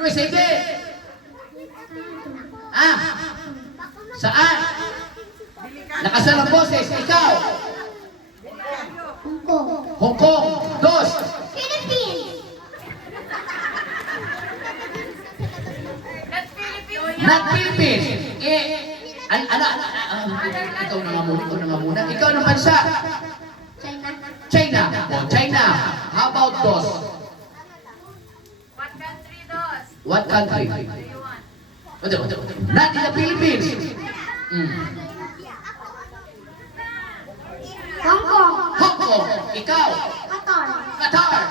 USA din. Ah, saan? Nakasal ang boses, ikaw. Hong Kong. Hong Kong, dos. Philippines. Not Philippines. Ikaw na nga muna. Ikaw ng bansa. China. China. Oh, China. How about dos? What country does? What country? Do you want? Not in the Philippines. Hong Kong. Hong Kong. Ikaw. Qatar. Qatar.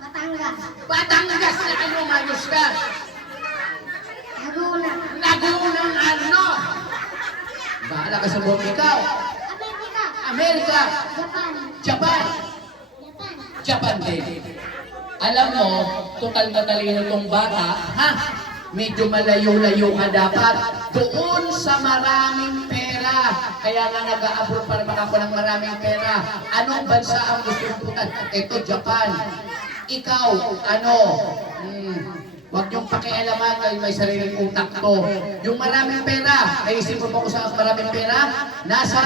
Batangas. Batangas na ano, mayos ka. Laguna. Lagunang ano. Bahala ka sa buong ikaw. Amerika. Amerika. Japan. Japan. Japan. Japan din. Alam mo, total matalino tong bata, ha? Medyo malayo-layo ka dapat. Doon sa maraming pera. Kaya nga nag-a-abroad para makakuha ng maraming pera. Anong bansa ang gusto mong putan? Ito, Japan. Ikaw, ano? Huwag niyong pakialaman dahil may sariling utak to. Yung maraming pera, naisip mo ba kung saan maraming pera? Nasa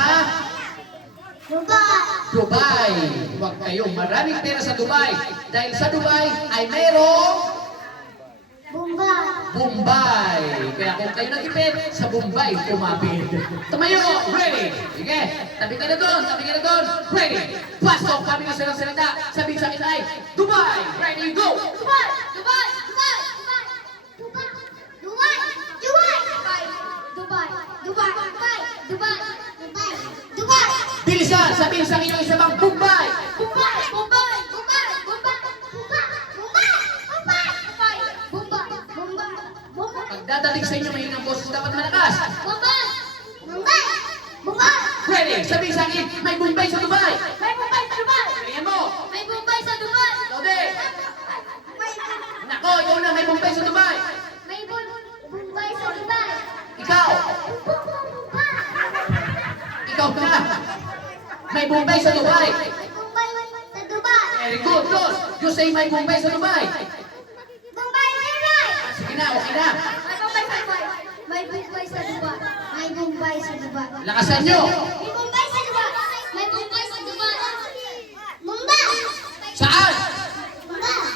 Dubai. Dubai. Huwag kayong maraming pera sa Dubai. Dahil sa Dubai ay merong Mumbai. Mumbai. Kaya kung kayo nag-ipit, sa Mumbai tumapid. Tumayo! Ready? Sige. Tabi ka na doon. Ready? Pasok kami na silang salita. Sabihin sa akin ay, Dubai! Ready? Go! Dubai. Dubai. Dubai. Dubai. Dubai. Dubai. Dubai. Dubai. Dubai. Dubai. Dubai. Dubai. Bilisan! Sabihin sa akin yung isa bang Mumbai! Mumbai. Mumbai. Mumbai. Mumbai. Mumbai. Mumbai. Mumbai. Mumbai. Mumbai. Mumbai. Pagdadating sa inyo, may inang boses dapat malakas. Mumbai. Mumbai. Mumbai. Ready? Sabihin sa akin, may Mumbai sa Dubai! May Mumbai sa Dubai. Tingnan mo! May Mumbai sa Dubai. Lodi! Nako, ikaw na, may Mumbai sa Dubai! May Mumbai sa Dubai. Ikaw! Ikaw na! May Mumbai sa Dubai! May Mumbai sa Dubai. Very good, dos! You say may Mumbai sa Dubai! Mumbai sa Dubai. Sige na, okay na! May Mumbai sa Dubai. May Mumbai sa Dubai. May Mumbai sa Dubai. Lakasan nyo! May Mumbai sa Dubai. May Mumbai sa Dubai. Mumbai. Saan? Mumbai.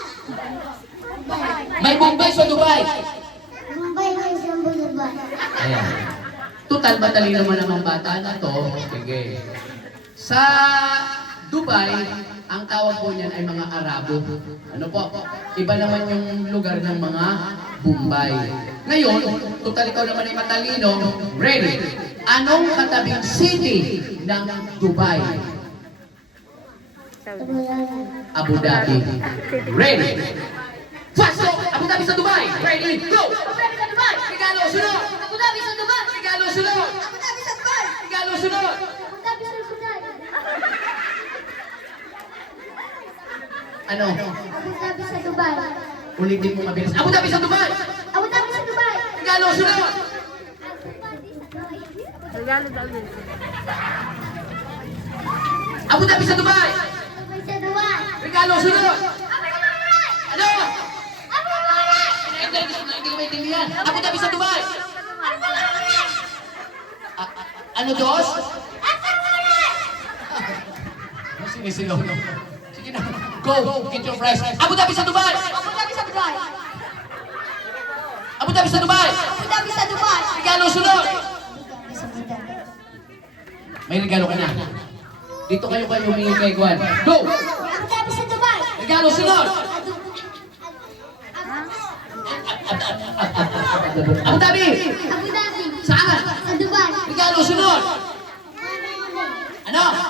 May Mumbai sa Dubai! Mumbai sa Dubai. Ayan. Total matalino naman ang bata na to. Sige. Sa Dubai, ang tawag po niyan ay mga Arabo. Ano po? Iba naman yung lugar ng mga Bombay. Ngayon, total ikaw naman ay matalino. Ready? Anong katabing city ng Dubai? Abu Dhabi. Ready? Pasok! Abu Dhabi sa Dubai! Ready? Go! Abu Dhabi sa Dubai. Regalo, sunod! Abu Dhabi sa Dubai. Regalo, sunod! Abu Dhabi sa Dubai. Regalo, sunod! Abu Dhabi sa Dubai. Ano? Abu Dhabi sa Dubai. Ulitin mo mabilis. Abu Dhabi sa Dubai! Abu Dhabi sa Dubai. Regalo, sunod! Abu Dhabi sa Dubai! Dubai sa Dubai. Regalo, sunod! Ano? Abu Dhabi. Hindi ko maintindihan. Abu Dhabi sa Dubai! Ano, Diyos? Sinisigaw na. Sige na. Go! Get your prize. Abu Dhabi sa Dubai! Abu Dhabi sa Dubai. Abu Dhabi sa Dubai! Abu Dhabi sa Dubai. Regalo, sunod! Sa Dubai. May regalo ka na. Dito kayo humingi kay Gwan. Go! Abu Dhabi sa Dubai. Regalo, sunod! Abu Dhabi! Abu